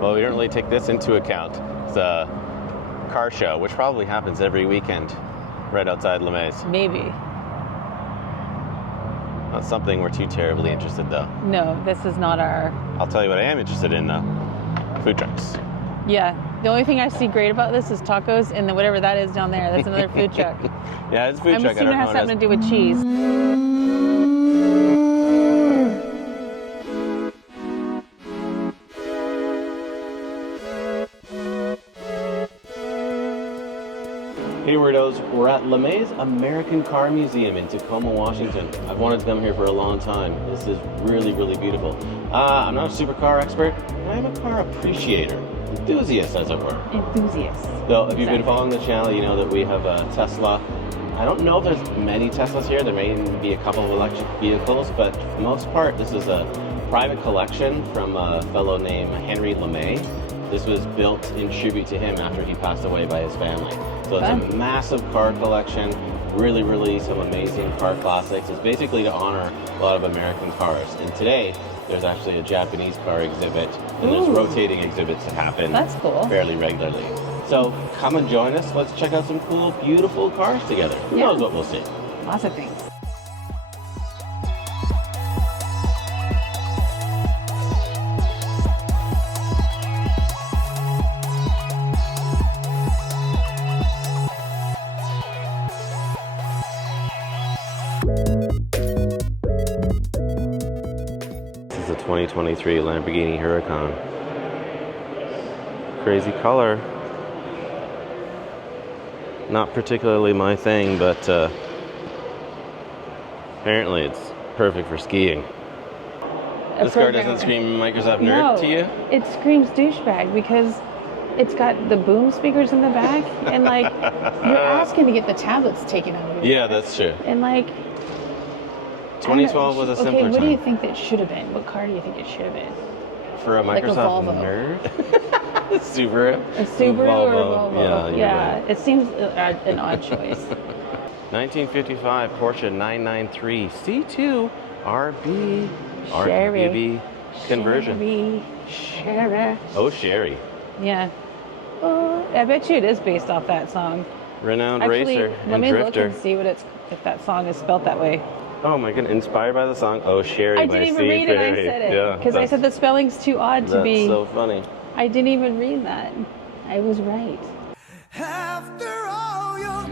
Well, we don't really take this into account. It's a car show, which probably happens every weekend right outside LeMay's. Maybe. Not something we're too terribly interested, though. No, this is not our... I'll tell you what I am interested in, though. Food trucks. Yeah. The only thing I see great about this is tacos, and then whatever that is down there, that's another food truck. Yeah, it's a food I'm truck. assuming it has something to do with cheese. Hey weirdos, we're at LeMay's American Car Museum in Tacoma, Washington. I've wanted to come here for a long time. This is really, really beautiful. I'm not a supercar expert. I'm a car appreciator. Enthusiast, as it were. Enthusiast. So if you've been following the channel, you know that we have a Tesla. I don't know if there's many Teslas here. There may even be a couple of electric vehicles, but for the most part, this is a private collection from a fellow named Henry LeMay. This was built in tribute to him after he passed away by his family. So it's a massive car collection, really, really some amazing car classics. It's basically to honor a lot of American cars. And today, there's actually a Japanese car exhibit, and there's rotating exhibits that happen fairly regularly. So come and join us. Let's check out some cool, beautiful cars together. Who knows what we'll see? Lots of things. This is a 2023 Lamborghini Huracan. Crazy color. Not particularly my thing, but apparently it's perfect for skiing. This car doesn't scream Microsoft nerd to you? It screams douchebag because it's got the boom speakers in the back, and like you're asking to get the tablets taken out of it. Yeah, that's true. And like 2012 was a simpler time. Okay, what do you think that should have been? What car do you think it should have been? For a Microsoft nerd? A Subaru? A Subaru or a Volvo? Yeah, right. It seems an odd choice. 1955 Porsche 993 C2 RB RGB conversion. Sherry. Oh, Sherry. Yeah. Oh, I bet you it is based off that song. Renowned racer and let me drifter. look and see if that song is spelled that way. Oh my goodness, inspired by the song Oh Sherry I by didn't even Steve read it, I Perry. said it. Because I said the spelling's too odd to be. That's so funny. I didn't even read that. I was right. After all your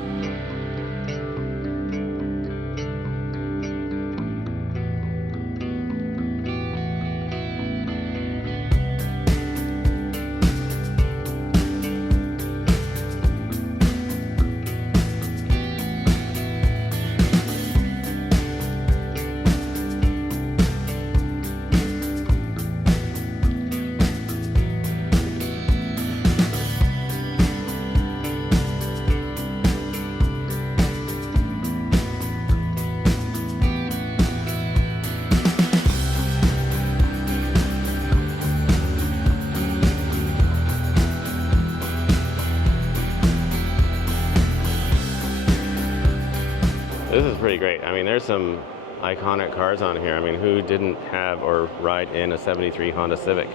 This is pretty great. I mean, there's some iconic cars on here. I mean, who didn't have or ride in a 73 Honda Civic?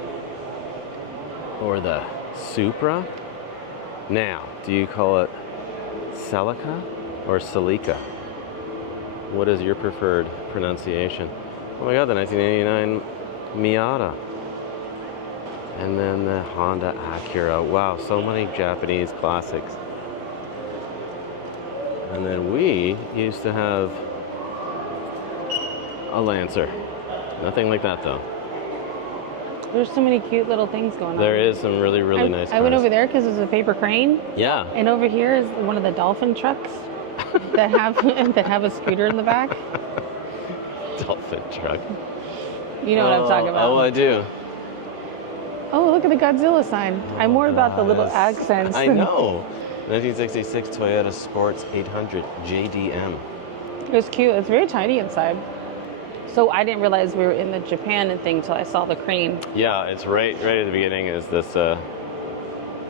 Or the Supra? Now, do you call it Celica or Celica? What is your preferred pronunciation? Oh my God, the 1989 Miata. And then the Honda Acura. Wow, so many Japanese classics. And then we used to have a Lancer. Nothing like that though. There's so many cute little things going on. There is some really, really nice cars. I went over there because there's a paper crane. Yeah. And over here is one of the dolphin trucks that have a scooter in the back. Dolphin truck. You know what I'm talking about. Oh, I do. Oh, look at the Godzilla sign. I'm more about the little accents. I know. 1966 Toyota Sports 800 JDM. It was cute. It's very tiny inside. So I didn't realize we were in the Japan thing until I saw the crane. Yeah, it's right at the beginning is this,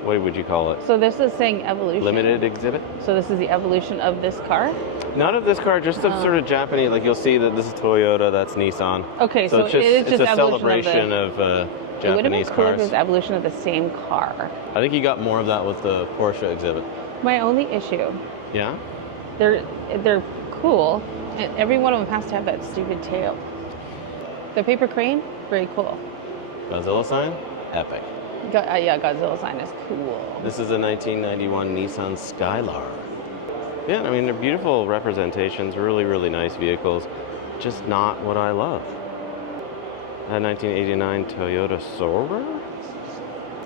what would you call it? So this is saying evolution. Limited exhibit? So this is the evolution of this car? Not of this car, just of sort of Japanese. Like you'll see that this is Toyota, that's Nissan. Okay, so it's just it is just it's a evolution celebration of It would have been Japanese cool if it cars. was evolution of the same car. I think you got more of that with the Porsche exhibit. My only issue, Yeah? they're cool, and every one of them has to have that stupid tail. The paper crane, very cool. Godzilla sign? Epic. Yeah, Godzilla sign is cool. This is a 1991 Nissan Skylar. Yeah, I mean, they're beautiful representations, really, really nice vehicles. Just not what I love. A 1989 Toyota Sora?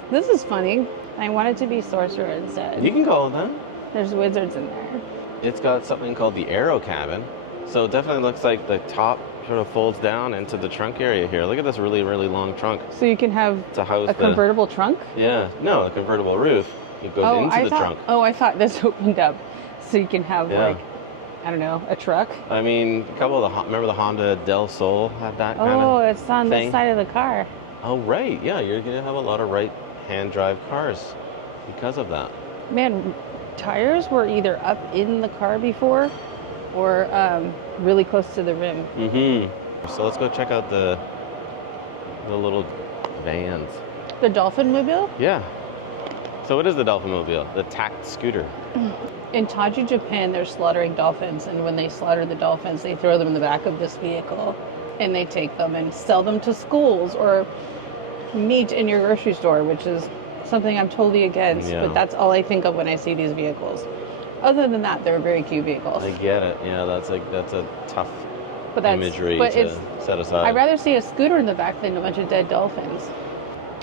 This is funny. I want it to be Sorcerer instead. You can call it that. There's wizards in there. It's got something called the Aero Cabin. So it definitely looks like the top sort of folds down into the trunk area here. Look at this really, really long trunk. So you can have To house a convertible trunk? Yeah, no, a convertible roof. It goes into the trunk. Oh, I thought this opened up so you can have Yeah. like, I don't know, a truck. I mean, a couple of the, remember the Honda Del Sol had that kind Oh, of it's on thing? the side of the car. Oh, right. Yeah, you're going to have a lot of right-hand drive cars because of that. Man, tires were either up in the car before or really close to the rim. Mm-hmm. So let's go check out the little vans. The Dolphin Mobile? Yeah. So what is the Dolphin Mobile? The tacked scooter. In Taji, Japan, they're slaughtering dolphins, and when they slaughter the dolphins, they throw them in the back of this vehicle, and they take them and sell them to schools or meat in your grocery store, which is something I'm totally against, Yeah. but that's all I think of when I see these vehicles. Other than that, they're very cute vehicles. I get it. Yeah, that's a tough But that's imagery but to set aside. I'd rather see a scooter in the back than a bunch of dead dolphins.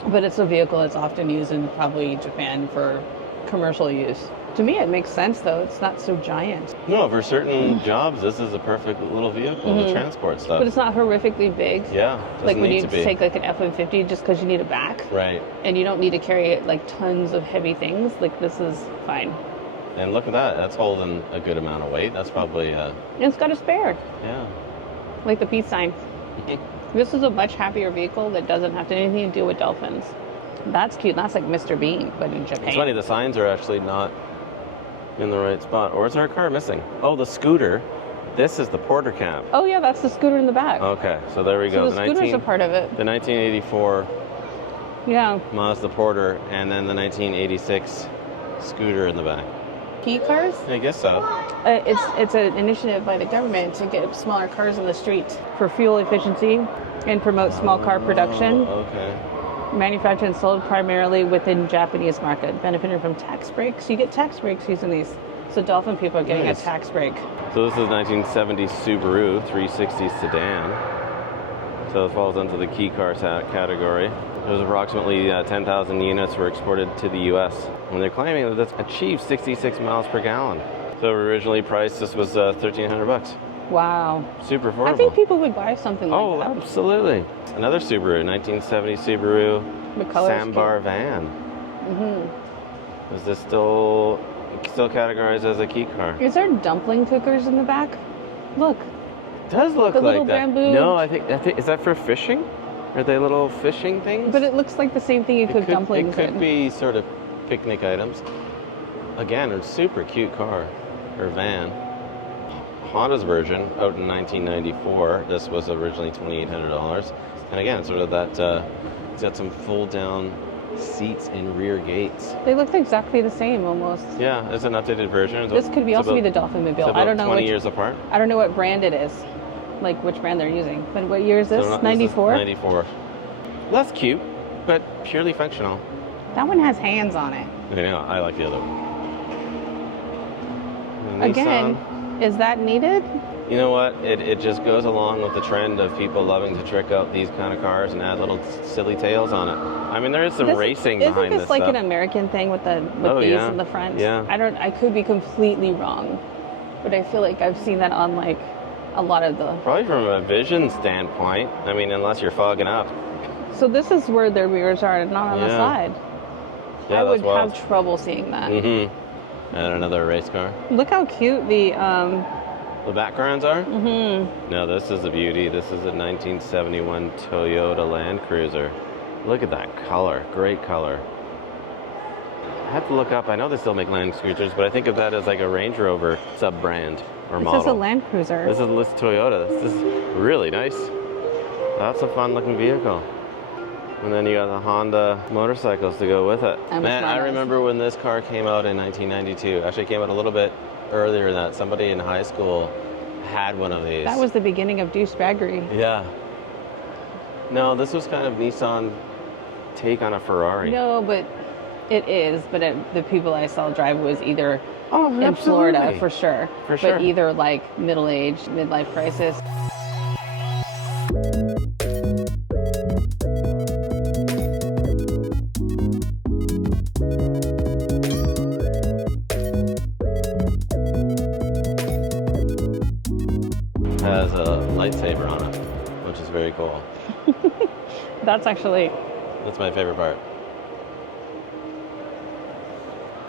But it's a vehicle that's often used in probably Japan for commercial use. To me, it makes sense, though. It's not so giant. No, for certain jobs, this is a perfect little vehicle to transport stuff. But it's not horrifically big. Yeah, doesn't Like when need you to be. take like an F-150 just because you need a back. Right. And you don't need to carry like tons of heavy things. Like this is fine. And look at that. That's holding a good amount of weight. That's probably, And it's got a spare, yeah. like the peace sign. This is a much happier vehicle that doesn't have anything to do with dolphins. That's cute. That's like Mr. Bean, but in Japan. It's funny, the signs are actually not in the right spot. Or is our car missing? Oh, the scooter. This is the Porter cab. Oh yeah, that's the scooter in the back. Okay, so there we so go. the scooter's a part of it. The 1984 Yeah. Mazda Porter, and then the 1986 scooter in the back. Key cars? I guess so. It's an initiative by the government to get smaller cars on the streets for fuel efficiency and promote small car production. Oh, okay. Manufactured and sold primarily within Japanese market, benefiting from tax breaks. You get tax breaks using these. So dolphin people are getting Nice. a tax break. So this is 1970 Subaru 360 sedan. So it falls into the key car category. There's approximately 10,000 units were exported to the U.S. And they're claiming that it's achieved 66 miles per gallon. So originally priced, this was $1,300. Wow. Super affordable. I think people would buy something like Oh, that. absolutely. Another Subaru, 1970 Subaru The color's Sambar cute. van. Mm-hmm. Is this still categorized as a key car? Is there dumpling cookers in the back? Look. It does look The like little that. bamboo- No, I think is that for fishing? Are they little fishing things? But it looks like the same thing you cook dumplings It could in. be sort of picnic items. Again, a super cute car or van. Honda's version out in 1994. This was originally $2,800, and again, sort of that. It's got some fold-down seats and rear gates. They look exactly the same almost. Yeah, it's an updated version. This could be It's also be about- the Dolphin it's Mobile. about I don't know 20 which, years apart. I don't know what brand it is, like which brand they're using. But what year is this? So not- 94? 94. That's cute, but purely functional. That one has hands on it. I know, I like the other one. The Again, Nissan. is that needed? You know what? It just goes along with the trend of people loving to trick out these kind of cars and add little silly tails on it. I mean, there is some racing behind Isn't this this like stuff. an American thing with Oh, these yeah. in the front? Yeah. I could be completely wrong, but I feel like I've seen that on like a lot of the. Probably from a vision standpoint. I mean, unless you're fogging up. So this is where their mirrors are, not on the Yeah. side. Yeah, I that's would wild. have trouble seeing that. Mm-hmm. And another race car. Look how cute the. The backgrounds are? Mm-hmm. No, this is a beauty. This is a 1971 Toyota Land Cruiser. Look at that color. Great color. I have to look up. I know they still make Land Cruisers, but I think of that as like a Range Rover sub-brand or This model. is a Land Cruiser. This is Toyota. This is really nice. That's a fun looking vehicle. And then you got the Honda motorcycles to go with it. I'm a Man, I smartass. remember when this car came out in 1992. Actually, it came out a little bit earlier than that. Somebody in high school had one of these. That was the beginning of douchebaggery. Yeah. No, this was kind of Nissan take on a Ferrari. No, but it is. But the people I saw drive was either Oh, in Florida for sure. For sure. But either like middle-aged, midlife crisis. Has a lightsaber on it, which is very cool. That's actually, That's my favorite part.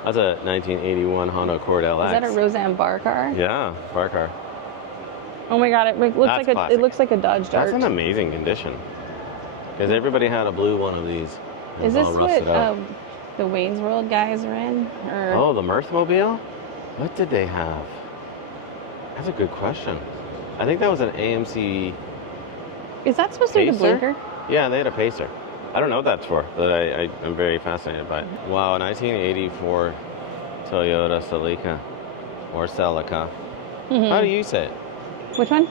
That's a 1981 Honda Accord LX. is that a Roseanne Barr car? Yeah, bar car. Oh my God! It looks That's like classic. it looks like a Dodge Dart. That's an amazing condition. Because everybody had a blue one of these. It Is was this all what rusted out. the Wayne's World guys are in? Or Oh, the Mirthmobile? What did they have? That's a good question. I think that was an AMC is that supposed to be the Pacer? blinker? Yeah, they had a Pacer. I don't know what that's for, but I'm very fascinated by it. Wow, 1984 Toyota Celica or Celica. How do you say it? Which one?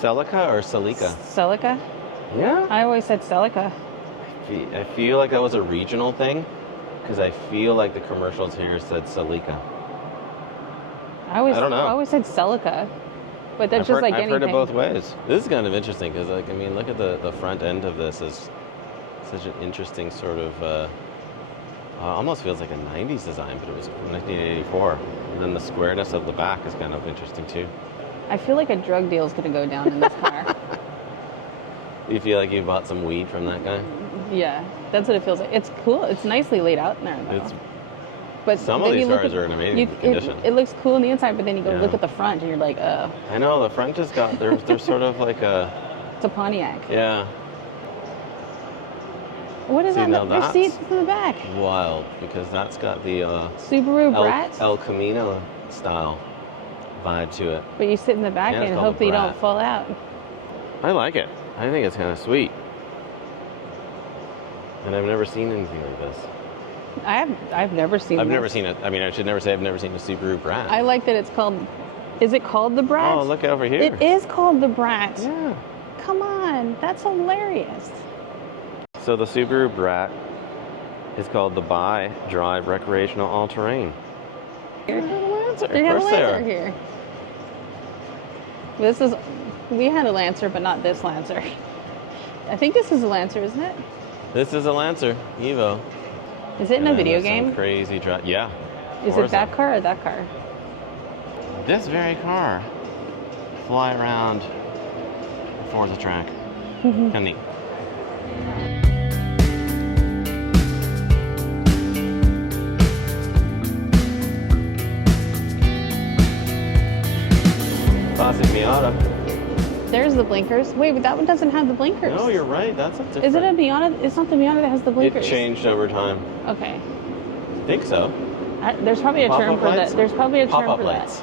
Celica or Celica? Celica? Yeah. I always said Celica. I feel like that was a regional thing because I feel like the commercials here said Celica. I don't know. always said Celica, but that's just like I've anything. heard it both ways. This is kind of interesting because, like, I mean, look at the front end of this is such an interesting sort of, almost feels like a 90s design, but it was from 1984. And then the squareness of the back is kind of interesting too. I feel like a drug deal is going to go down in this car. You feel like you bought some weed from that guy? Yeah, that's what it feels like. It's cool. It's nicely laid out in there, though. It's but some of then these you look cars at- are in amazing you- condition. It looks cool on the inside, but then you go Yeah. look at the front, and you're like, I know the front has got they're sort of like a it's a Pontiac. yeah What is See, that? now There's that's- seats in the back. wild because that's got the Subaru Brat. El Camino style vibe to it. But you sit in the back Yeah, it's and called hope a that you don't Brat. fall out. I like it. I think it's kind of sweet. And I've never seen anything like this. I've never seen. I've this. never seen it. I mean, I should never say I've never seen a Subaru Brat. I like that it's called. Is it called the Brat? Oh, look over here. It is called the Brat. Yeah. Come on, that's hilarious. So the Subaru Brat is called the Buy Drive Recreational All-Terrain. Here. Lancer. They Of have a course they Lancer are. here. This is. We had a Lancer, but not this Lancer. I think this is a Lancer, isn't it? This is a Lancer Evo. Is it in a And video there's some game? Crazy drive. Yeah. Is Forza. it that car or that car? This very car fly around a Forza track. Kind of neat. Classic Miata. There's the blinkers. Wait, but that one doesn't have the blinkers. No, you're right. That's a different. Is it a Miata? It's not the Miata that has the It blinkers. changed over time. Okay. I think so. There's probably a term Pop-up for lights? that. There's probably a term Pop-up for lights.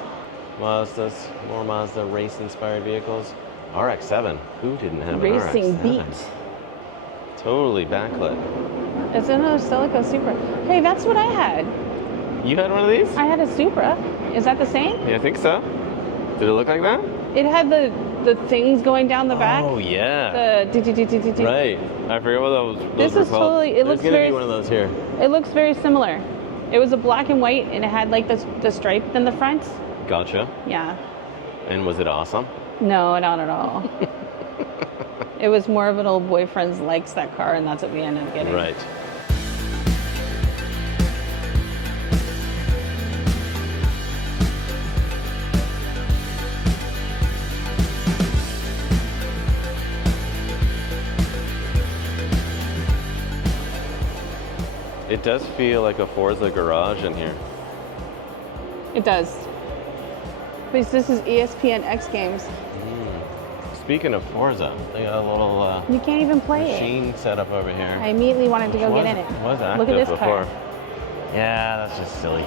Mazdas, more Mazda race-inspired vehicles. RX-7. Who didn't have that. an Racing RX-7? Beat. Totally backlit. It's another Celica Supra. Hey, that's what I had. You had one of these? I had a Supra. Is that the same? Yeah, I think so. Did it look like that? It had the things going down the back. Oh yeah. The Right. I forget what those This were is called. totally- it There's looks gonna very- be one of those here. It looks very similar. It was a black and white, and it had like the stripe in the front. Gotcha. Yeah. And was it awesome? No, not at all. It was more of an old boyfriend's likes that car, and that's what we ended up getting. Right. It does feel like a Forza garage in here. It does. But this is ESPN X Games. Speaking of Forza, they got a little You can't even play it. machine set up over here. I immediately wanted to go get in it. Was active Look at this before. car. Yeah, that's just silly.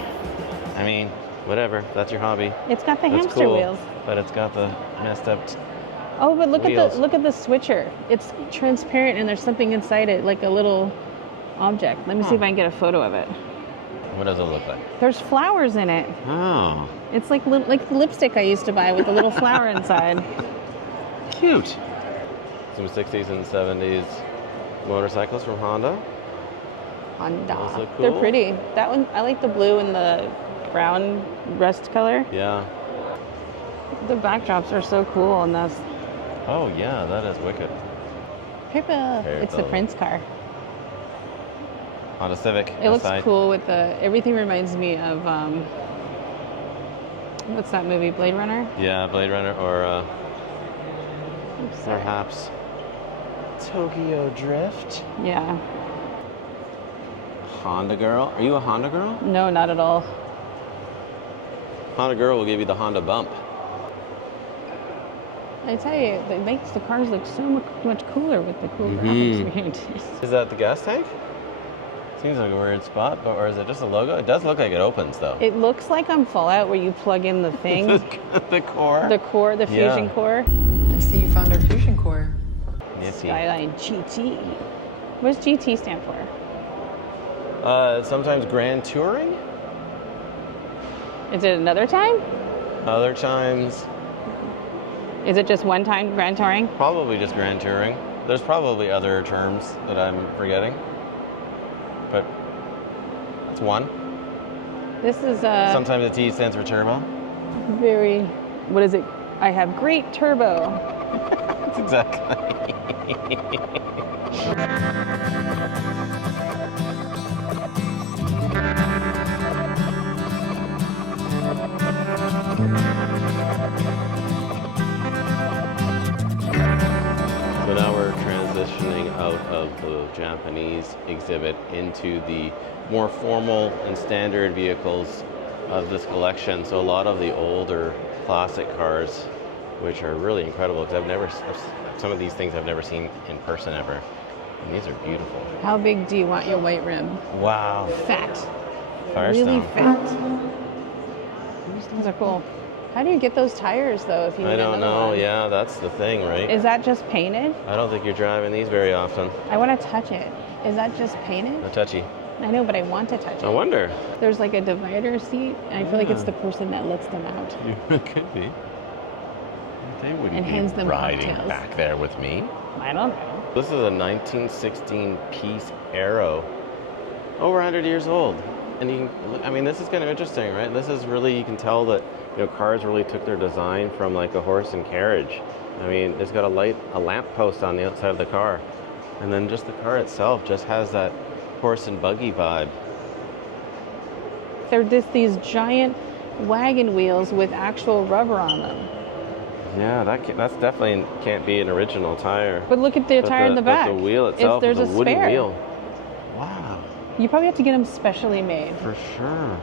I mean, whatever. That's your hobby. It's got the That's hamster cool, wheels. but it's got the messed up Oh, but look Wheels. at the switcher. It's transparent and there's something inside it, like a little object. Let me see if I can get a photo of it. What does it look like? There's flowers in it. Oh, It's like the lipstick I used to buy with a little flower inside. cute. Some 60s and 70s motorcycles from Honda. Honda. Those look They're cool. pretty. That one, I like the blue and the brown rust color. Yeah. The backdrops are so cool on those. Oh yeah, that is wicked. Purple. It's the Purple. Prince car. Honda Civic. It looks aside. cool with everything reminds me of, what's that movie, Blade Runner? Yeah, Blade Runner or Oops, sorry. perhaps Tokyo Drift. Yeah. Honda girl. Are you a Honda girl? No, not at all. Honda girl will give you the Honda bump. I tell you, it makes the cars look so much cooler with the cool graphics behind it. Is that the gas tank? Seems like a weird spot, but or is it just a logo? It does look like it opens though. It looks like on Fallout where you plug in the thing, the core. the fusion Yeah. core. I see you found our fusion core. Nifty. Skyline GT. What does GT stand for? Sometimes Grand Touring. Is it another time? Other times, Is it just one time Grand Touring? probably just Grand Touring. There's probably other terms that I'm forgetting, but it's one. This is Sometimes the T stands for turbo. very, what is it? I have great turbo. That's exactly. So now we're transitioning out of the Japanese exhibit into the more formal and standard vehicles of this collection. So a lot of the older classic cars, which are really incredible because some of these things I've never seen in person ever. And these are beautiful. How big do you want your white rim? Wow. Fat. Firestone. Really fat. These things are cool. How do you get those tires though if you need I don't another know. one? Yeah, that's the thing, right? Is that just painted? I don't think you're driving these very often. I want to touch it. Is that just painted? No touchy. I know, but I want to touch I it. wonder. There's like a divider seat, and I feel like it's the person that lets them out. It could be. They wouldn't And be hands them riding cocktails. back there with me. I don't know. This is a 1916 piece Arrow, over 100 years old. And you can, I mean, this is kind of interesting, right? This is really, you can tell that, you know, cars really took their design from like a horse and carriage. I mean, it's got a lamp post on the outside of the car. And then just the car itself just has that horse and buggy vibe. They're just these giant wagon wheels with actual rubber on them. Yeah, that's definitely can't be an original tire. But look at the tire in the back. But the wheel itself if there's is a wooden spare. wheel. Wow, You probably have to get them specially made. for sure.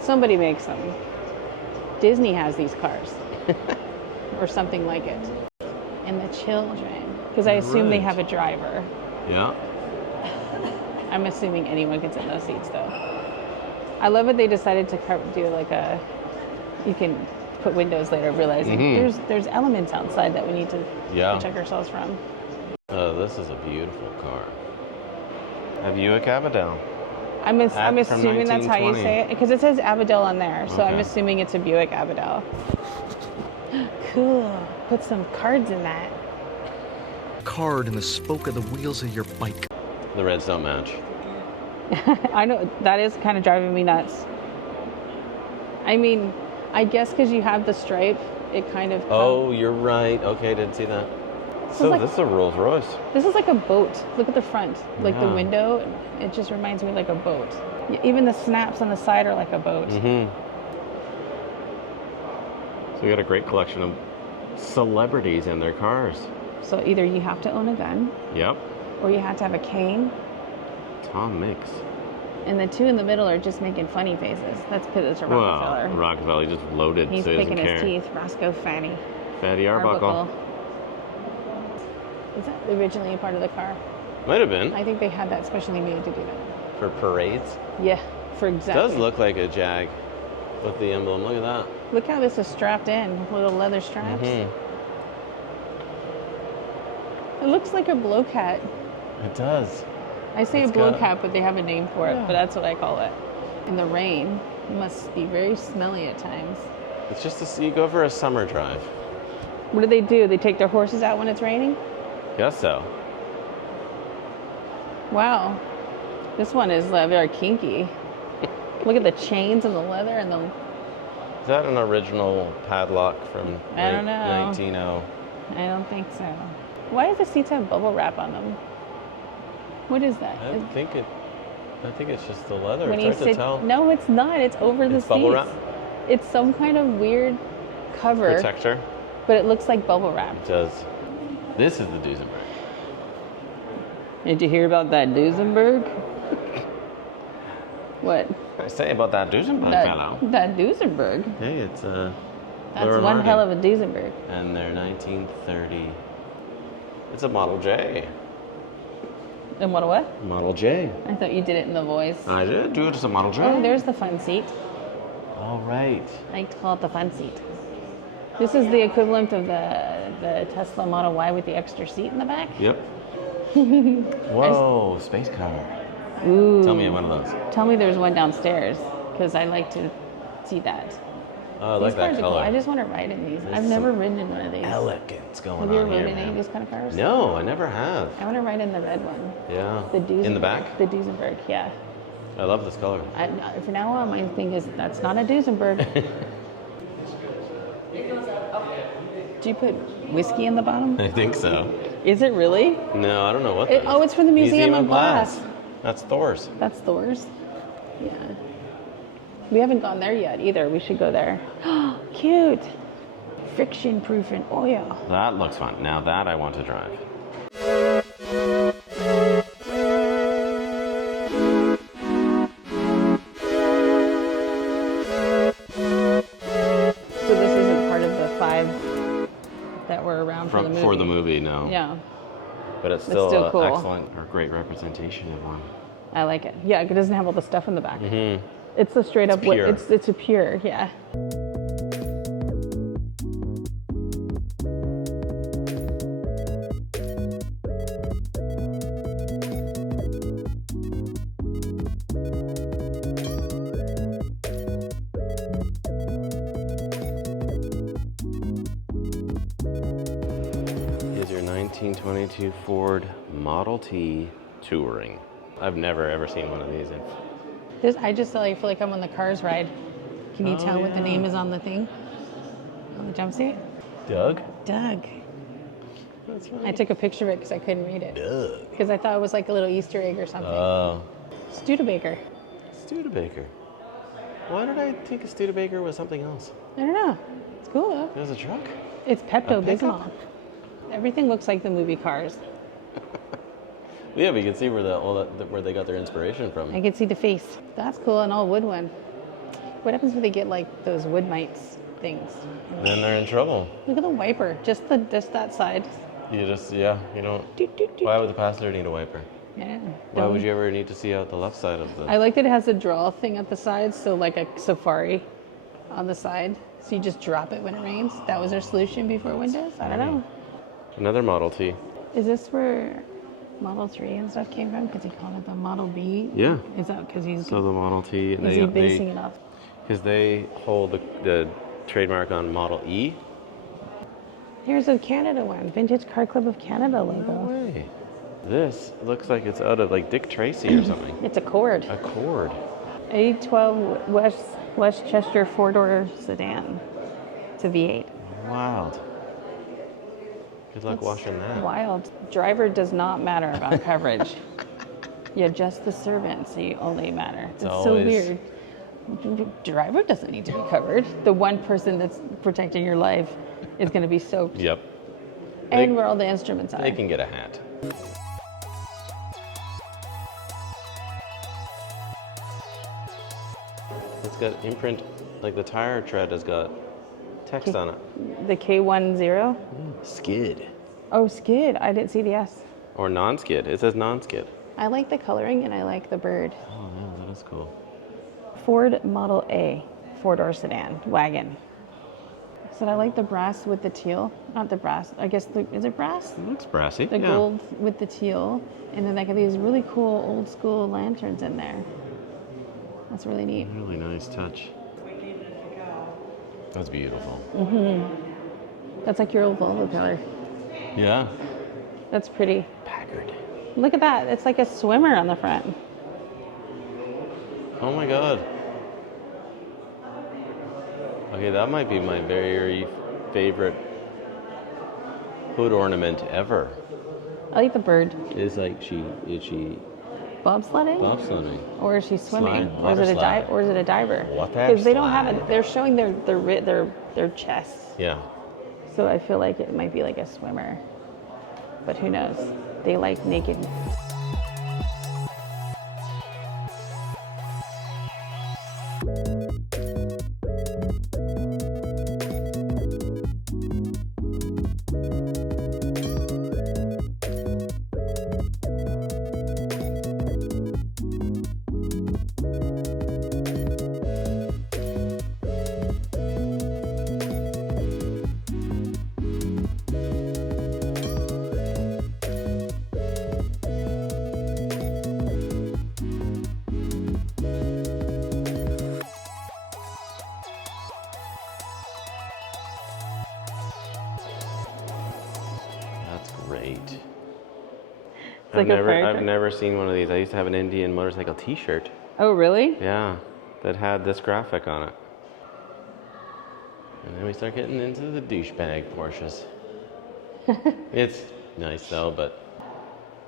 Somebody makes them. Disney has these cars. Or something like it. And the children. Because I assume they Right. have a driver. Yeah. I'm assuming anyone gets in those seats though. I love it they decided to do like you can put windows later, realizing there's elements outside that we need to Yeah. protect ourselves from. This is a beautiful car. A Buick Avondale. I'm From assuming that's how you 1920. say it because it says Avondale on there, so I'm Okay. assuming it's a Buick Avondale. Cool. Put some cards in that. Card in the spoke of the wheels of your bike. The reds don't match. I know that is kind of driving me nuts. I mean, I guess because you have the stripe, it kind of. Oh, you're right. Okay, didn't see that. is So like- this is a Rolls Royce. This is like a boat. Look at the front, like the Yeah. window. It just reminds me like a boat. Even the snaps on the side are like a boat. So we got a great collection of celebrities and their cars. So either you have to own a gun, Yep. or you have to have a cane, Tom Mix. and the two in the middle are just making funny faces. That's because it's a Well, Rockefeller. Rockefeller just loaded, He's so he picking doesn't his care. teeth. Roscoe Fanny. Fatty Arbuckle. Is that originally a part of the car? Might have been I think they had that specially made to do that. for parades. Yeah, for It exactly. does look like a Jag with the emblem. Look at that. Look how this is strapped in, little leather straps. It looks like a blow cat. It does. I say It's a blow got- cat, but they have a name for it, Yeah. but that's what I call it. In the rain, it must be very smelly at times. It's just you go for a summer drive. What do? They take their horses out when it's raining? Guess so. Wow. This one is very kinky. Look at the chains and the leather and the... Is that an original padlock from I don't know. 1900? I don't think so. Why does the seats have bubble wrap on them? What is that? I think it's just the leather. When It's you hard to sit, tell. no, it's not. It's over the It's seats. bubble wrap? It's some kind of weird cover, Protector. but it looks like bubble wrap. It does. This is the Duesenberg. Did you hear about that Duesenberg? What? I say about that Duesenberg fellow. That Duesenberg. Hey, it's That's Laura one Martin. hell of a Duesenberg. And they're 1930. It's a Model J. And what? Model J. I thought you did it in the voice. I did do it as a Model J. Oh, there's the fun seat. All right. I like to call it the fun seat. This is the equivalent of the Tesla Model Y with the extra seat in the back. Yep. Whoa, space car. Ooh. Tell me one of those. Tell me there's one downstairs, because I like to see that. Oh, I like These that cars are cool. color. I just want to ride in these. There's I've never some ridden in one of these. Elegance going Have you ever on here, ridden in any of man. these kind of cars? No, I never have. I want to ride in the red one. Yeah. The Duesenberg. In the back? The Duesenberg, yeah. I love this color. From now on, my thing is that's not a Duesenberg. Do you put whiskey in the bottom? I think so. Is it really? No, I don't know what that is. Oh, it's from the Museum of Glass. That's Thor's. That's Thor's. Yeah. We haven't gone there yet either. We should go there. Cute. Friction proof in oil. That looks fun. Now that I want to drive. So this isn't part of the 5 that were around for the movie. For the movie, no. Yeah, But it's still, still cool. excellent or great representation of one. I like it. Yeah, it doesn't have all the stuff in the back. Mm-hmm. It's a straight up. pure. It's a pure. Yeah. Here's your 1922 Ford Model T Touring. I've never ever seen one of these. I just feel like I'm on the Cars ride. Can you tell what the name is on the thing? On the jumpsuit? Doug? Doug. That's right. I took a picture of it because I couldn't read it. Doug. Because I thought it was like a little Easter egg or something. Oh. Studebaker. Studebaker. Why did I think a Studebaker was something else? I don't know. It's cool though. It was a truck? It's Pepto pickup? Bismol. Everything looks like the movie Cars. Yeah, we can see where they got their inspiration from. I can see the face. That's cool, an all wood one. What happens when they get like those wood mites things? Then they're in trouble. Look at the wiper, just that side. You don't. Doot, doot, doot. Why would the passenger need a wiper? Yeah. Why would you ever need to see out the left side of the... I like that it has a draw thing at the side, so like a Safari on the side. So you just drop it when it rains. That was their solution before Windows? I don't know. Another Model T. Is this where Model 3 and stuff came from? Because he called it the Model B? Yeah. Is that because he's... So the Model T... is he basing it off? Because they hold the trademark on Model E. Here's a Canada one. Vintage Car Club of Canada No logo. way. This looks like it's out of like Dick Tracy or something. It's a Cord. A Cord. A12 Westchester 4-door sedan. It's a V8. Wild. Good luck That's washing that. Wild. Driver does not matter about coverage. You're just the servant, so you only matter. It's so always- weird. Driver doesn't need to be covered. The one person that's protecting your life is going to be soaked. Yep. And where all the instruments are. They can get a hat. It's got imprint, like the tire tread has got text on it. The K10. Skid. Oh, skid. I didn't see the S. Or non-skid. It says non-skid. I like the coloring and I like the bird. Oh, yeah, that is cool. Ford Model A, 4-door sedan, wagon. So I like the brass with the teal. Not the brass. I guess is it brass? It looks brassy. The yeah. gold with the teal, and then they got these really cool old school lanterns in there. That's really neat. Really nice touch. That's beautiful. That's like your old Volvo color. Yeah. That's pretty. Packard. Look at that. It's like a swimmer on the front. Oh my god. Okay, that might be my very favorite hood ornament ever. I like the bird. Is she Bobsledding? bobsledding? Or is she swimming? Slide, Or is water it a slide. or is it a diver? Water Because they don't have slide. it. They're showing their chests. Yeah. So I feel like it might be like a swimmer. But who knows? They like naked. That's great. like a fire I've truck? never seen one of these. I used to have an Indian motorcycle t-shirt. Oh, really? Yeah. That had this graphic on it. And then we start getting into the douchebag Porsches. It's nice though, but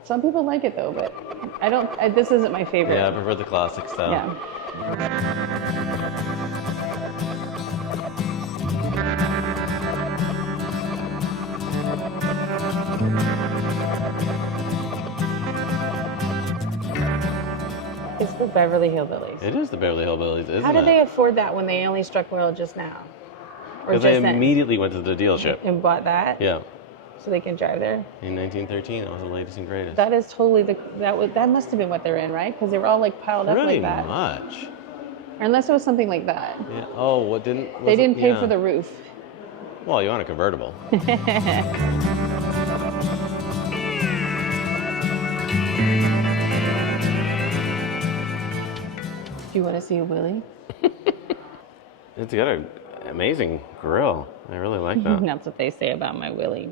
Some people like it though, but I don't. This isn't my favorite. yeah, I prefer the classic style. Yeah. It's the Beverly Hillbillies. It is the Beverly Hillbillies, isn't it? How did they afford that when they only struck oil just now? Or Because just they then? immediately went to the dealership. And bought that? Yeah. So they can drive there? In 1913, that was the latest and greatest. That is totally that must have been what they're in, right? Because they were all like piled up Pretty like that. much. Or unless it was something like that. Yeah. Oh, what didn't? They didn't pay yeah. for the roof. Well, you want a convertible. Do you want to see a Willy? It's got an amazing grill. I really like that. That's what they say about my Willy.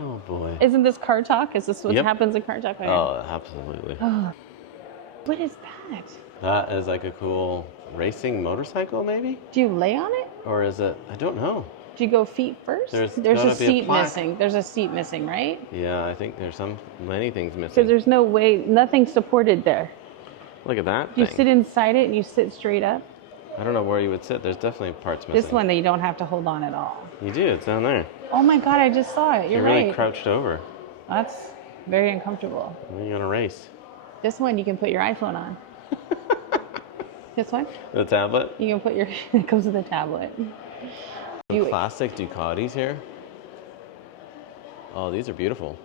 Oh boy. Isn't this car talk? Is this what Yep. happens in car talk? Okay. Oh, absolutely. What is that? That is like a cool racing motorcycle, maybe? Do you lay on it? Or is it? I don't know. Do you go feet first? There's a gotta be a seat plaque. missing. There's a seat missing, right? Yeah, I think there's many things Because missing. there's no way, nothing's supported there. Look at that You thing. sit inside it and you sit straight up. I don't know where you would sit. There's definitely parts missing. This one that you don't have to hold on at all. You do. It's down there. Oh my God, I just saw it. You're really right. crouched over. That's very uncomfortable. You're gonna race. This one you can put your iPhone on. This one, The tablet. you can put your, it comes with a tablet. Some classic Ducatis here. Oh, these are beautiful.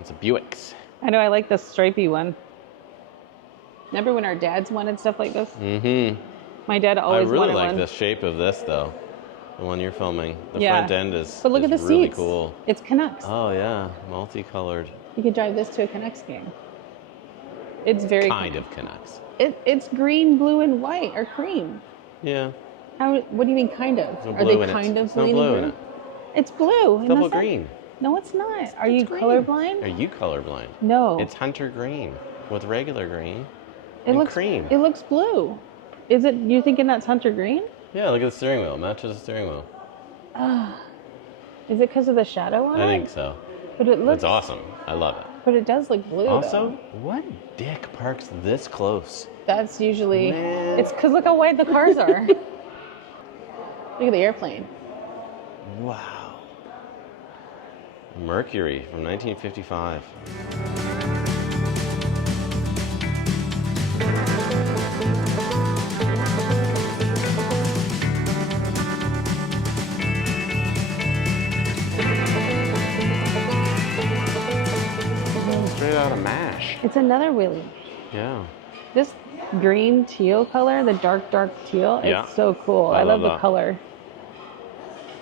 It's a Buicks. I know, I like the stripy one. Remember when our dads wanted stuff like this? Mm-hmm. My dad I always really wanted like one. the shape of this though. The one you're filming. The Yeah. front end is, But look at is the really seats. cool. It's Canucks. Oh yeah, multicolored. You could drive this to a Canucks game. It's very Kind of Canucks. It's green, blue, and white, or cream. Yeah. How? What do you mean, kind of? No Are blue they in it. kind of There's no leaning blue in green? it. It's blue. in the Double center. green. No, it's not. Are you green. colorblind? Are you colorblind? No. It's hunter green with regular green it and looks cream. It looks blue. Is it? You thinking that's hunter green? Yeah, look at the steering wheel. Matches the steering wheel. Is it because of the shadow on it? I think so. But it looks It's awesome. I love it. But it does look blue. Also, though. what dick parks this close? That's usually. Man. It's because look how wide the cars are. Look at the airplane. Wow. Mercury from 1955. Straight out of MASH. It's another Willy. Yeah. This green teal color, the dark teal, Yeah. it's so cool. I I love love the that. color.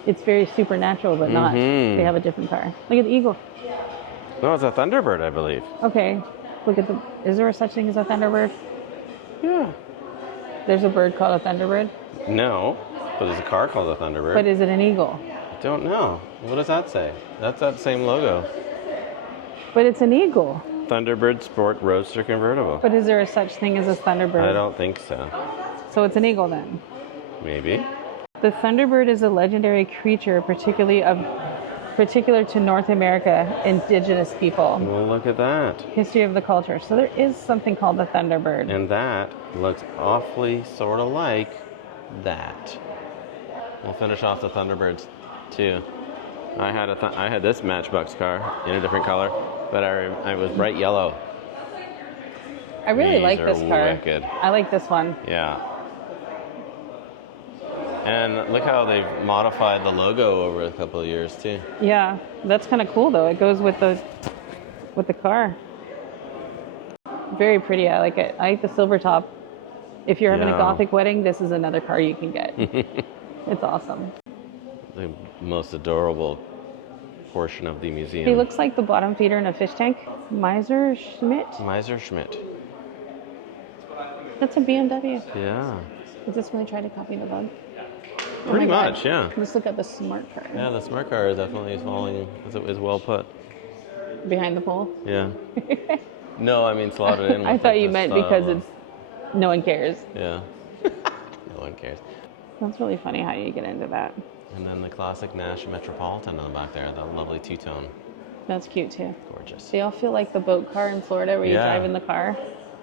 It's very supernatural, but not. Mhm. They have a different car. Look at the eagle. No, it's a Thunderbird, I believe. Okay, look at the. Is there such thing as a thunderbird? Yeah. There's a bird called a thunderbird, No, but there's a car called a Thunderbird. but is it an eagle? I don't know. What does that say? That's that same logo. But it's an eagle. Thunderbird Sport Roadster Convertible. But is there a such thing as a thunderbird? I don't think so. So it's an eagle then. Maybe. The thunderbird is a legendary creature, particular to North America indigenous people. Well, look at that. History of the culture. So there is something called the thunderbird. And that looks awfully sort of like that. We'll finish off the Thunderbirds too. I had this Matchbox car in a different color, but I was bright yellow. I really These like are this car. wicked. I like this one. Yeah. And look how they've modified the logo over a couple of years too. Yeah, that's kind of cool though. It goes with the car. Very pretty. I like it. I like the silver top. If you're having Yeah. a gothic wedding, this is another car you can get. It's awesome. The most adorable portion of the museum. He looks like the bottom feeder in a fish tank. Miser Schmidt. Miser Schmidt. That's a BMW. Yeah. Is this when they try to copy the bug? Oh Pretty my God. much, yeah. Let's look at the smart car. Yeah, the smart car is definitely falling, is well put. Behind the pole. Yeah. No, I mean slotted in. With I thought like you the meant style because of- it's no one cares. Yeah. No one cares. That's really funny how you get into that. And then the classic Nash Metropolitan on the back there, the lovely two-tone. That's cute too. Gorgeous. They all feel like the boat car in Florida where you Yeah. drive in the car.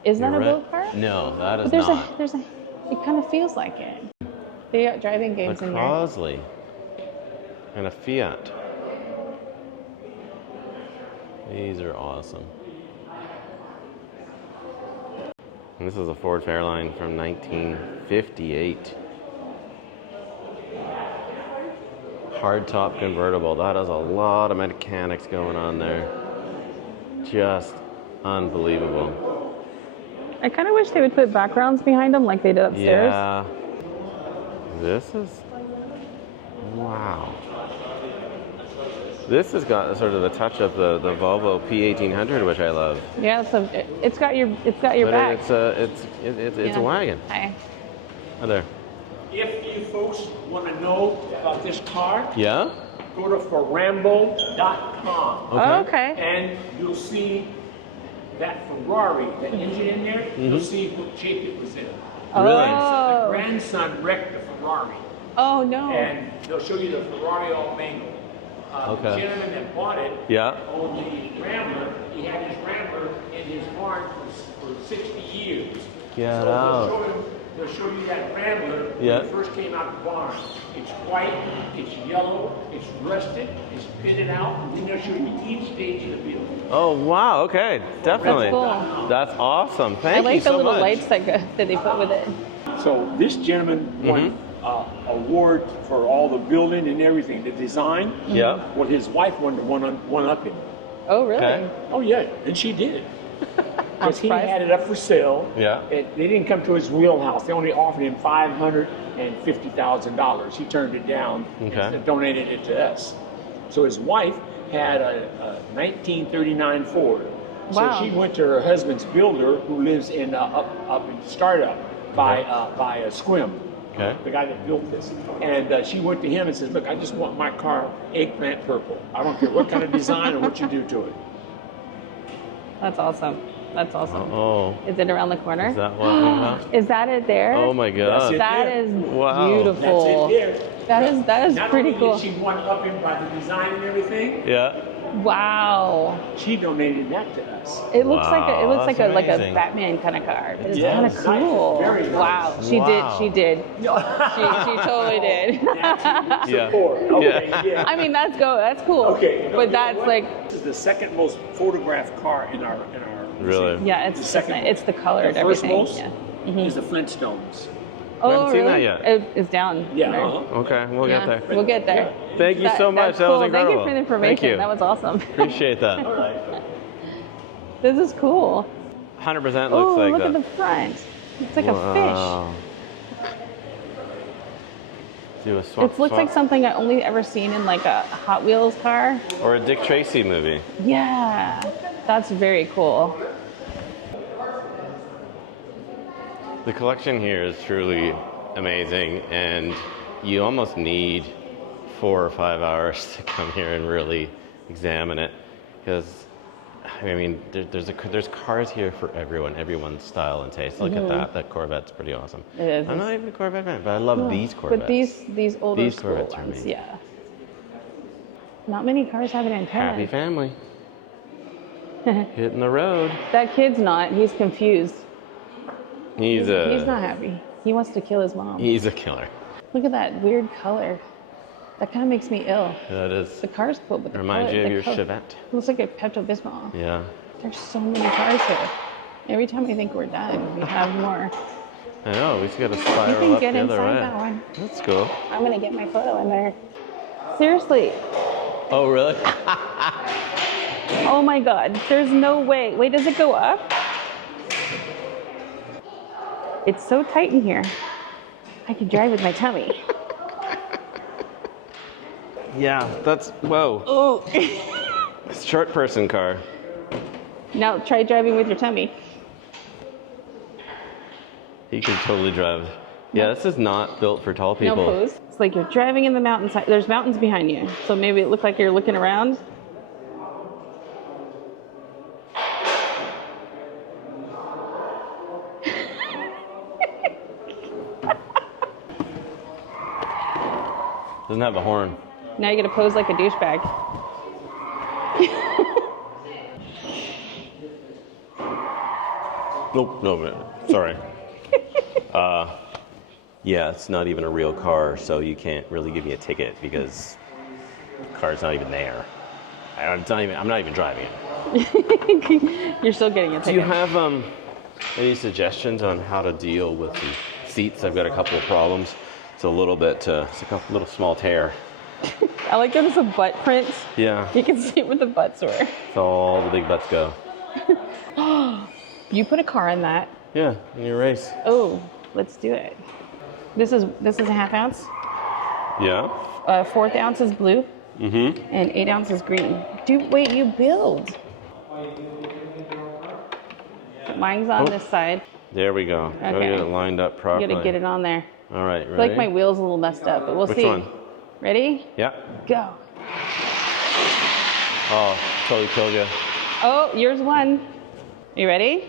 Isn't that You're a right. boat car? No, that is But there's not. it kind of feels like it. They got driving A games in here. Crosley and a Fiat. These are awesome. And this is a Ford Fairlane from 1958. Hardtop convertible. That has a lot of mechanics going on there. Just unbelievable. I kind of wish they would put backgrounds behind them like they did upstairs. Yeah. This is, wow. This has got sort of the touch of the Volvo P1800, which I love. Yeah, so it's got your But back. it's a wagon. Hi. Oh, there. If you folks want to know about this car, Yeah? go to Ferrambo.com Oh, okay. and you'll see that Ferrari, the engine in there, you'll see what shape it was in. Really? The Oh. grandson wrecked the Ferrari, Oh no. and they'll show you the Ferrari all mangled. The Okay. gentleman that bought it Yeah. owned the Rambler. He had his Rambler in his barn for 60 years. Get so out. They'll show you that Rambler when Yeah. it first came out of the barn. It's white, it's yellow, it's rusted, it's pitted out, and then they'll show you each stage of the build. Oh, wow. Okay. Definitely. That's cool. That's awesome. Thank I you like so the little much. lights that they put with it. So this gentleman won award for all the building and everything, the design. Yeah. Well, his wife wanted to one up him. Oh really? Okay. Oh yeah, and she did. I'm Because he surprised. had it up for sale. Yeah. And they didn't come to his wheelhouse. They only offered him $550,000. He turned it down Okay. and donated it to us. So his wife had a 1939 Ford. Wow. So she went to her husband's builder, who lives in up in Startup by Squim. Okay. The guy that built this. And she went to him and said, look, I just want my car eggplant purple. I don't care what kind of design or what you do to it. That's awesome. That's awesome. Oh. Is it around the corner? Is that what we have? Is that it there? Oh my God. it. That is Wow. beautiful. That's it there. That is Not pretty only cool. did she one up him by the design and everything, Yeah. Wow. she donated that to us. It looks like a Wow, like that's a amazing. Batman kind of car. It's Yes. kind of cool. Very nice. Wow. Wow. She did. She totally did. Yeah. Okay, yeah. I mean that's cool. Okay, But that's like this is the second most photographed car in our Really? museum. yeah, The it's second it's the color and The first everything. most Yeah. is the Flintstones. Oh, haven't seen that really? yet. It's down. Yeah. there. Okay. We'll Yeah, get there. We'll get there. Thank you so much. That's That cool. was incredible. Thank you for the information. Thank you. That was awesome. Appreciate that. All right. This is cool. 100% looks Oh, like look at the front. It's like a fish. Do a swap, It looks like something I only ever seen in like a Hot Wheels car. or a Dick Tracy movie. Yeah, that's very cool. The collection here is truly amazing, and you almost need 4 or 5 hours to come here and really examine it, because I mean, there's cars here for everyone's style and taste. Look at that. That Corvette's pretty awesome. It is. I'm not even a Corvette fan, but I love these Corvettes. But these older These school Corvettes are ones, amazing. yeah. Not many cars have an antenna. Happy family. Hitting the road. That kid's not. He's confused. He's not happy. He wants to kill his mom. He's a killer. Look at that weird color. That kind of makes me ill. That is. The car's cool, but the Reminds color, you of the your color, Chevette. looks like a Pepto-Bismol. Yeah. There's so many cars here. Every time I think we're done, we have more. I know. We just got to You spiral can up get the other inside way. that one. That's cool. I'm gonna get my photo in there. Seriously. Oh, really? Oh my God. There's no way. Wait, does it go up? It's so tight in here. I can drive with my tummy. Yeah, that's, whoa. Oh. Short person car. Now try driving with your tummy. He can totally drive. Yeah, this is not built for tall people. No pose. It's like you're driving in the mountainside. There's mountains behind you. So maybe it looked like you're looking around. Doesn't have a horn. Now you gotta pose like a douchebag. Nope, no, sorry. Yeah, it's not even a real car, so you can't really give me a ticket because the car's not even there. I'm not even driving it. You're still getting a ticket. Do you have any suggestions on how to deal with the seats? I've got a couple of problems. It's a little bit, it's like a little small tear. I like that it's a butt print. Yeah, You can see where the butts were. it's all the big butts go. You put a car in that. Yeah, in your race. Oh, let's do it. This is a half ounce. Yeah. 1/4 ounce is blue. Mm-hmm. And 8 ounces green. Dude, wait, you build. Mine's on this side. There we go. Gotta Okay. get it lined up You properly. gotta get it on there. All right, I feel ready? like my wheel's a little messed up, but we'll Which see. one? Ready? Yeah. Go. Oh, totally killed you. Oh, yours won. You ready?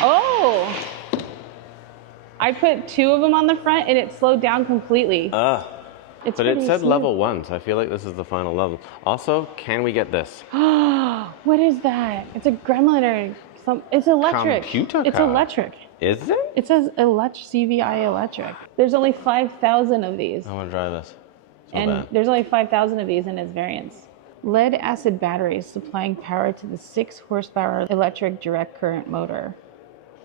Oh! I put 2 of them on the front and it slowed down completely. It's But it pretty said smooth. level 1, so I feel like this is the final level. Also, can we get this? What is that? It's a gremlin or some. It's electric. Computer It's car. electric. Is it? It says CVI electric. There's only 5,000 of these. I want to drive this. So And bad. there's only 5,000 of these in its variants. Lead acid batteries supplying power to the 6 horsepower electric direct current motor.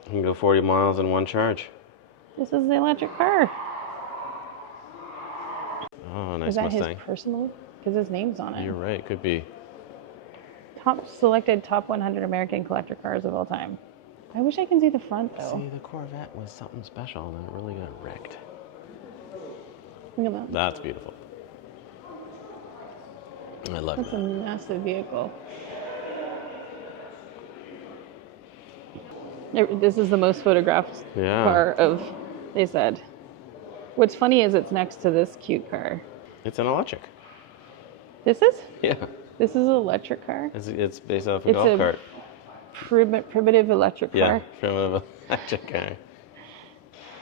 You can go 40 miles in one charge. This is the electric car. Oh, nice Is that Mustang. his personal? Because his name's on it. You're right, could be. Selected top 100 American collector cars of all time. I wish I can see the front though. See, the Corvette was something special and it really got wrecked. Look at that. That's beautiful. I love That's a that. massive vehicle. This is the most photographed Yeah. car of, they said. What's funny is it's next to this cute car. It's an electric. This is? Yeah. This is an electric car? It's based off a It's golf a cart. Primitive electric Yeah, car. primitive electric car.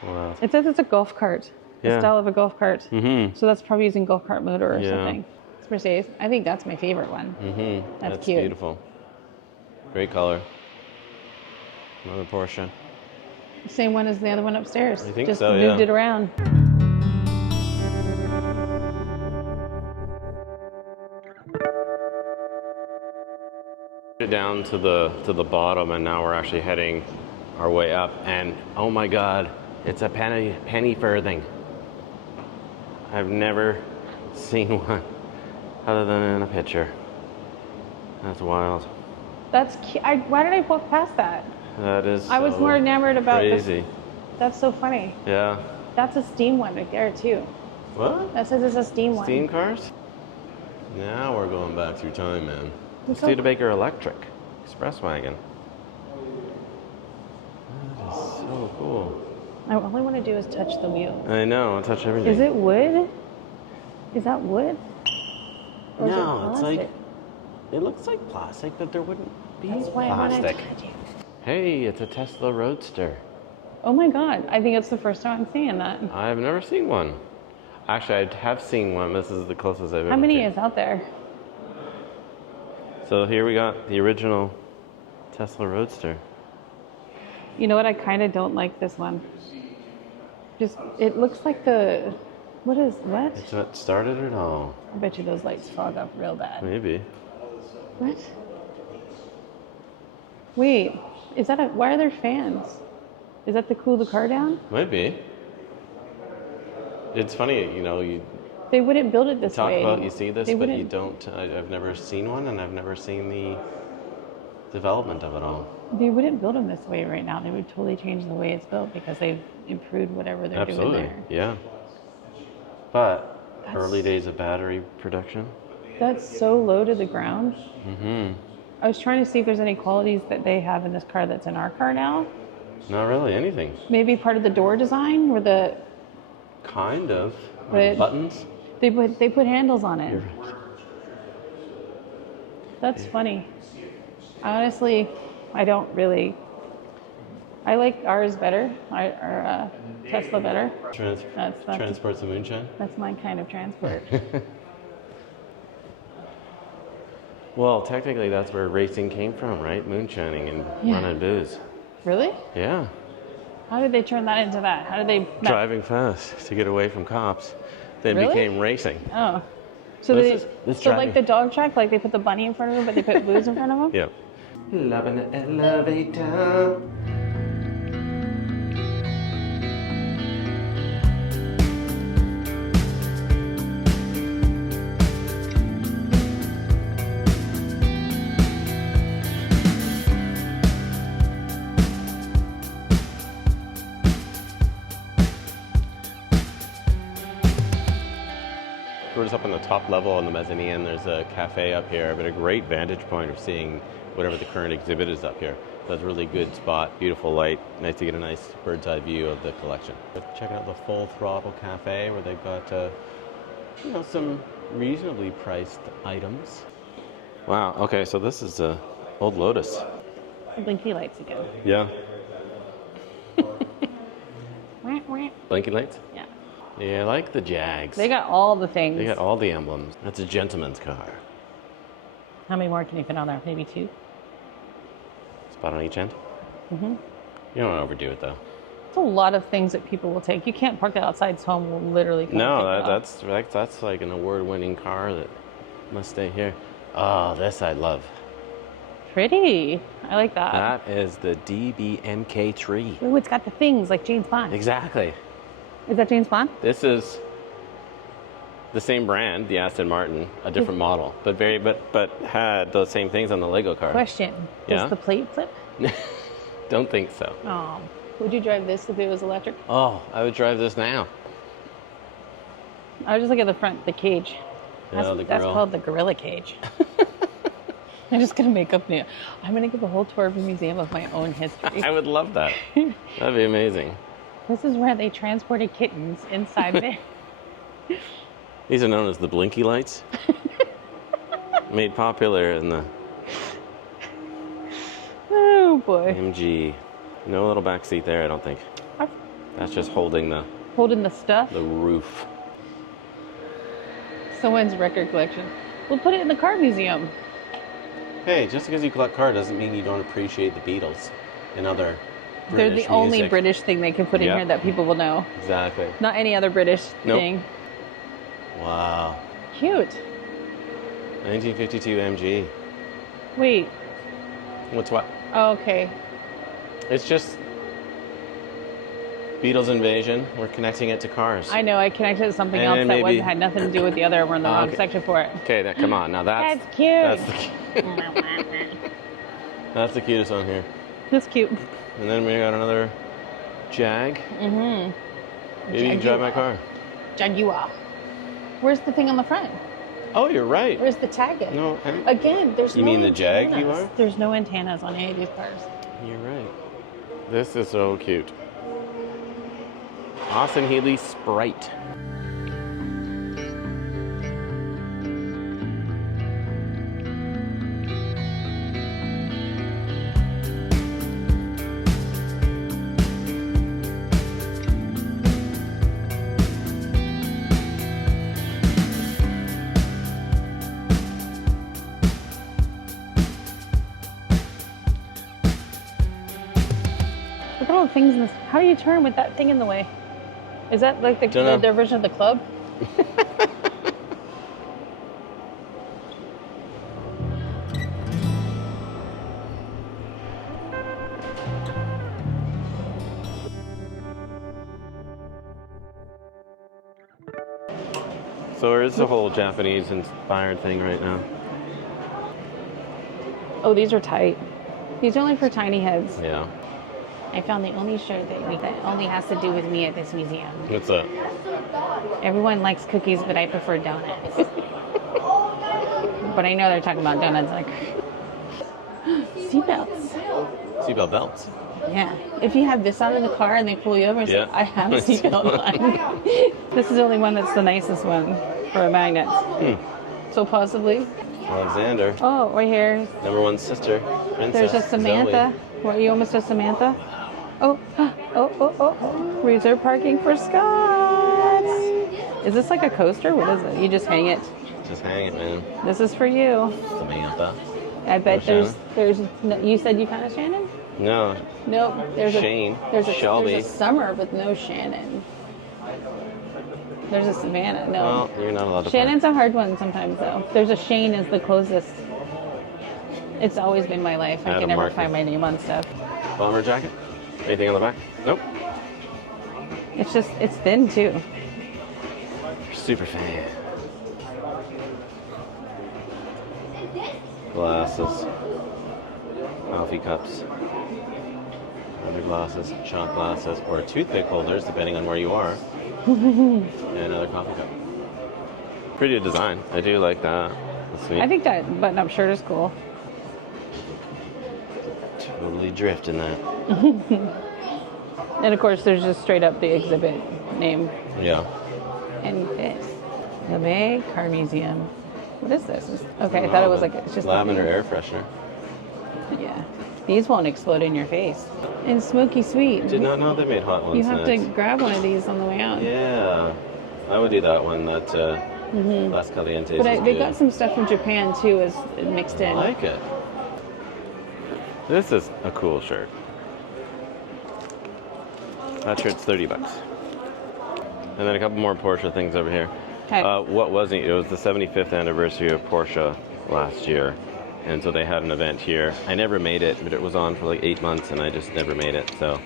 Wow. It says it's a golf cart. Yeah. The style of a golf cart. Mm-hmm. So that's probably using golf cart motor or Yeah. something. It's Mercedes. I think that's my favorite one. Mm-hmm. That's cute. Beautiful. Great color. Another Porsche. Same one as the other one upstairs. I think Just so, moved yeah. it around. Down to the bottom, and now we're actually heading our way up. And oh my God, it's a penny farthing. I've never seen one other than in a picture. That's wild. That's cute. Why did I walk past that? That is I was so more enamored about crazy. this. That's so funny. Yeah. That's a steam one right there too. What? That says it's a steam one. Steam cars? Now we're going back through time, man. Look how- Studebaker Electric Express Wagon. That is so cool. All I want to do is touch the wheel. I know, I'll touch everything. Is it wood? Is that wood? Or is it No, it's like, plastic? it looks like plastic, but there wouldn't be That's why plastic. I want to touch it. Hey, it's a Tesla Roadster. Oh my god, I think it's the first time I'm seeing that. I've never seen one. Actually, I have seen one. This is the closest I've ever How many seen. is out there? So here we got the original Tesla Roadster. You know what? I kind of don't like this one. Just, it looks like the, what? It's what started it all. I bet you those lights fog up real bad. Maybe. What? Wait, is that why are there fans? Is that to cool the car down? Might be. It's funny, you know, you They wouldn't build it this talk way. about, you see this, They but you wouldn't- don't. I've never seen one, and I've never seen the development of it all. They wouldn't build them this way right now. They would totally change the way it's built because they've improved whatever they're Absolutely, doing there. yeah. But That's- early days of battery production. That's so low to the ground. Mm-hmm. I was trying to see if there's any qualities that they have in this car that's in our car now. Not really anything. Maybe part of the door design where the Kind of. But- Buttons. they put handles on it. You're right. That's funny. Honestly, I don't really. I like ours better, our Tesla better. That's Transports the moonshine. That's my kind of transport. Well, technically, that's where racing came from, right? Moonshining and Yeah. running booze. Really? Yeah. How did they turn that into that? How did they? Driving fast to get away from cops. Then Really? became racing. Oh, so This they is so driving. like the dog track, like they put the bunny in front of them, but they put booze in front of them. Yeah. Love in the elevator. We're just up on the top level on the mezzanine. There's a cafe up here, but a great vantage point of seeing whatever the current exhibit is up here. So it's a really good spot, beautiful light. Nice to get a nice bird's eye view of the collection. Checking out the Full Throttle Cafe where they've got some reasonably priced items. Wow, okay, so this is a old Lotus. Blinky lights again. Yeah. Wah, wah. Blinking lights? Yeah. Yeah, I like the Jags. They got all the things. They got all the emblems. That's a gentleman's car. How many more can you fit on there? Maybe 2? Spot on each end? Mm-hmm. You don't want to overdo it though. It's a lot of things that people will take. You can't park that outside, so home will literally come No, and pick it up. that's like an award-winning car that must stay here. Oh, this I love. Pretty. I like that. That is the DBMK3. Oh, it's got the things like James Bond. Exactly. Is that James Bond? This is the same brand, the Aston Martin, a different model, but had those same things on the Lego car. Question. Yeah? Does the plate flip? Don't think so. Oh. Would you drive this if it was electric? Oh, I would drive this now. I was just looking at the front, the cage. Yeah, That's, the that's grill. called the gorilla cage. I'm just gonna make up new. I'm gonna give a whole tour of a museum of my own history. I would love that. That'd be amazing. This is where they transported kittens inside there. These are known as the blinky lights. Made popular in the Oh boy. MG. No little back seat there, I don't think. That's just holding the Holding the stuff. roof. Someone's record collection. We'll put it in the car museum. Hey, just because you collect car doesn't mean you don't appreciate the Beatles and other They're British the only music. British thing they can put in Yep. here that people will know. Exactly. Not any other British Nope. thing. Wow. Cute. 1952 MG. Wait. What's what? Oh, okay. It's just Beatles Invasion. We're connecting it to cars. I know, I connected to something And else then that maybe- had nothing to do with the other. We're in the wrong okay. section for it. Okay, come on. Now that's cute. That's that's the cutest one here. That's cute. And then we got another Jag. Mm-hmm. Maybe you can drive my car. Jaguar. Where's the thing on the front? Oh, you're right. Where's the tag? No, Again, there's You no mean the antennas. Jaguar? There's no antennas on any of these cars. you're right. This is so cute. Austin Healey Sprite. Look at all the things in this. How do you turn with that thing in the way? Is that like Dunno. their version of the club? So there is a whole Japanese-inspired thing right now. Oh, these are tight. These are only for tiny heads. Yeah. I found the only shirt that only has to do with me at this museum. What's that? Everyone likes cookies, but I prefer donuts. But I know they're talking about donuts like seatbelts. Seatbelt belts. Yeah. If you have this on in the car and they pull you over and say, Yeah. I have a seatbelt on. This is the only one that's the nicest one for a magnet. So possibly. Alexander. Oh, right here. Number one sister. Princess There's a Samantha. What, you almost a Samantha? Oh, oh. Reserve parking for Scott. Is this like a coaster? What is it? You just hang it. Zoe. Just hang it, man. This is for you. Samantha. I bet Oh, there's no, you said you found a Shannon? No. Nope. There's Shane. There's Shelby. a Summer with no Shannon. There's a Savannah. No. Well, you're not allowed to Shannon's a hard one sometimes though. There's a Shane is the closest. It's always been my life. I Adam can never Martin. find my name on stuff. park. Bomber jacket? Anything on the back? Nope. It's thin too. Super fan. Glasses. Coffee cups. Other glasses, shot glasses, or toothpick holders, depending on where you are. And another coffee cup. Pretty design. I do like that. That's neat. I think that button-up shirt is cool. Totally drift in that. And of course, there's just straight up the exhibit name. Yeah. And this, LeMay Car Museum. What is this? Okay, I thought it was like it's just lavender air freshener. Yeah, these won't explode in your face. And smoky sweet. Did not know they made hot ones. You have to next. grab one of these on the way out. Yeah, I would do that one. That Las Calientes. But is they good. got some stuff from Japan too, is mixed in. I like it. This is a cool shirt. That shirt's $30. And then a couple more Porsche things over here. Okay. What was it? It was the 75th anniversary of Porsche last year. And so they had an event here. I never made it, but it was on for like 8 months and I just never made it, so.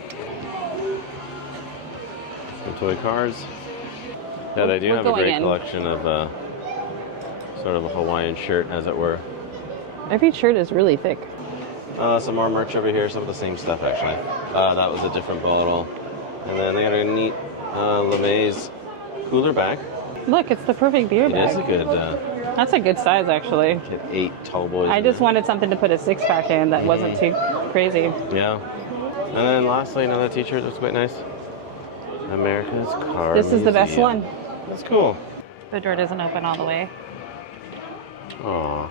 Some toy cars. Yeah, they do We're have a going great in. collection of sort of a Hawaiian shirt, as it were. Every shirt is really thick. Some more merch over here, some of the same stuff actually. That was a different bottle. And then they got a neat LeMay's cooler bag. Look, it's the perfect beer It bag. is a good, That's a good size, actually. get 8 tall boys. I in just there. wanted something to put a six-pack in that wasn't too crazy. Yeah. And then lastly, another t-shirt that's quite nice. America's Car This is the best Museum. one. That's cool. The door doesn't open all the way. Aw,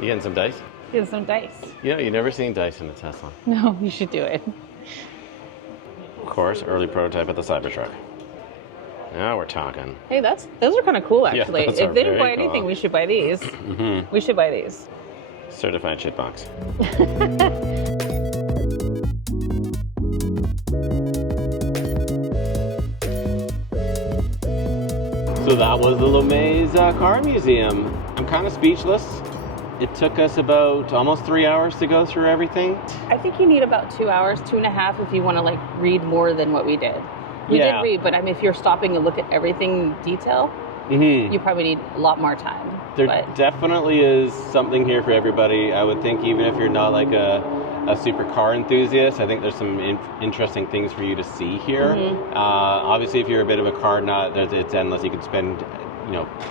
you getting some dice? Get some dice. Yeah, you've never seen dice in a Tesla. No, you should do it. Of course, early prototype of the Cybertruck. Now we're talking. Hey, those are kind of cool, Yeah, actually. those If are they didn't very buy anything, cool. we should buy these. We should buy these. Certified shitbox. So that was the LeMay's Car Museum. I'm kind of speechless. It took us about almost 3 hours to go through everything. I think you need about 2 hours, 2.5 if you want to like read more than what we did. We Yeah. did read, but I mean, if you're stopping to look at everything in detail, you probably need a lot more time. There But definitely is something here for everybody. I would think even if you're not like a super car enthusiast, I think there's some interesting things for you to see here. Obviously, if you're a bit of a car nut, it's endless. You can spend,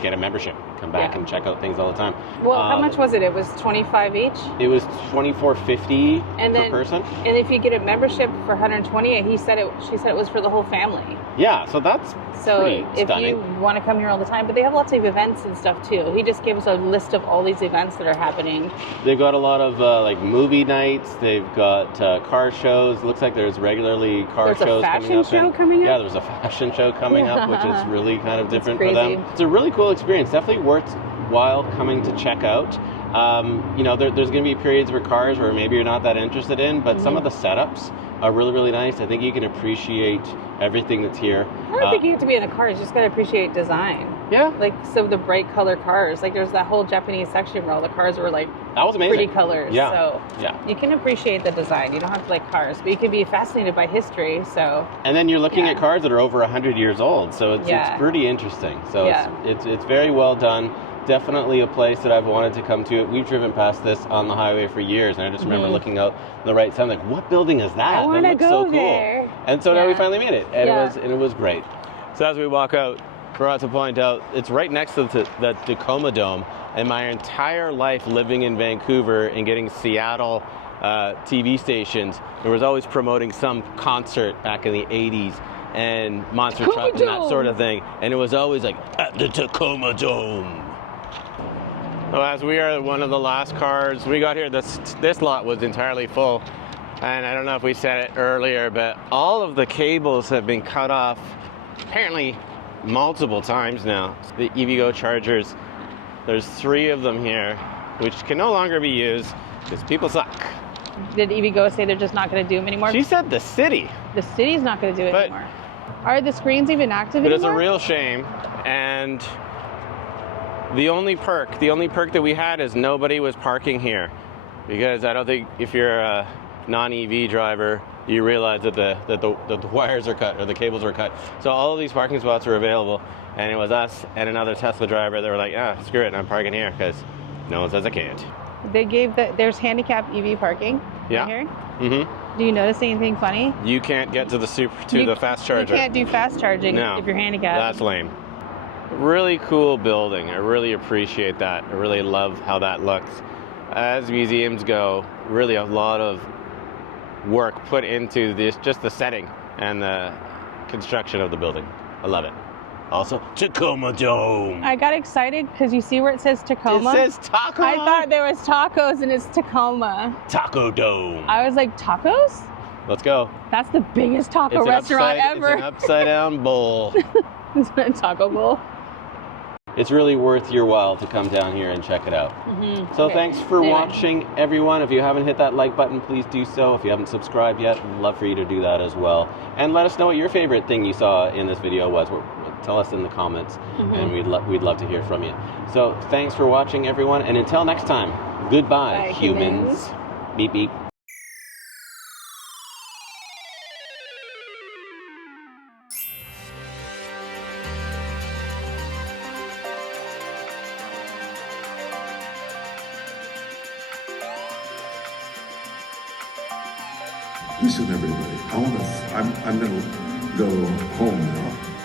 get a membership, come back Yeah. and check out things all the time. well, how much was it? It was $25 each, It was $24.50 and per then person. and if you get a membership for $120, she said it was for the whole family. Yeah, so that's So pretty if stunning. you want to come here all the time, but they have lots of events and stuff too. He just gave us a list of all these events that are happening. They've got a lot of like movie nights. They've got car shows. Looks like there's regularly car There's a shows fashion coming up. show coming up? Yeah, there's a fashion show coming up, which is really kind of different for crazy. them. It's a really cool experience. Definitely worthwhile coming to check out. There's going to be periods where cars where maybe you're not that interested in, but some of the setups are really, really nice. I think you can appreciate everything that's here. I don't think you have to be in a car. You just got to appreciate design. Yeah, Like some of the bright color cars. Like there's that whole Japanese section where all the cars were like that was amazing. pretty colors. Yeah, So yeah. you can appreciate the design. You don't have to like cars, but you can be fascinated by history. So And then you're looking Yeah. at cars that are over 100 years old, so it's Yeah. pretty interesting. So Yeah. it's very well done. Definitely a place that I've wanted to come to. We've driven past this on the highway for years, and I just remember looking out on the right side, like, what building is that? I wanna That looks go so cool. there. And so now we Yeah. finally made it, and Yeah. it was great. So as we walk out, forgot to point out, it's right next to the Tacoma Dome, and my entire life living in Vancouver and getting Seattle TV stations, there was always promoting some concert back in the 80s and monster Tacoma truck and that Dome. sort of thing, and it was always like, at the Tacoma Dome. Well, as we are one of the last cars, we got here, this lot was entirely full, and I don't know if we said it earlier, but all of the cables have been cut off apparently multiple times now. The EVgo chargers, there's 3 of them here, which can no longer be used because people suck. did EVgo say they're just not going to do them anymore? She said the city, The city's not going to do it But- anymore. Are the screens even active but anymore? it's a real shame. And the only perk that we had is nobody was parking here, because I don't think if you're a non-EV driver, you realize that the wires are cut or the cables are cut. So all of these parking spots were available, and it was us and another Tesla driver that were like, screw it, I'm parking here because no one says I can't. They gave there's handicapped EV parking Yeah. right here. Mm-hmm. Do you notice anything funny? You can't get to the fast charger. You can't do fast charging No, if you're handicapped. That's lame. Really cool building. I really appreciate that. I really love how that looks. As museums go, really a lot of work put into this, just the setting and the construction of the building. I love it. Also, Tacoma Dome. I got excited because you see where it says Tacoma? It says taco. I thought there was tacos and it's Tacoma. Taco Dome. I was like, tacos? Let's go. That's the biggest taco restaurant ever. It's an upside down bowl. It's a taco bowl. It's really worth your while to come down here and check it out. So Okay. thanks for Anyway. watching, everyone. If you haven't hit that like button, please do so. If you haven't subscribed yet, I'd love for you to do that as well. And let us know what your favorite thing you saw in this video was. Tell us in the comments, and we'd love to hear from you. So thanks for watching, everyone, and until next time, goodbye, Bye, humans. Beep, beep. Listen, everybody. I'm gonna go home now.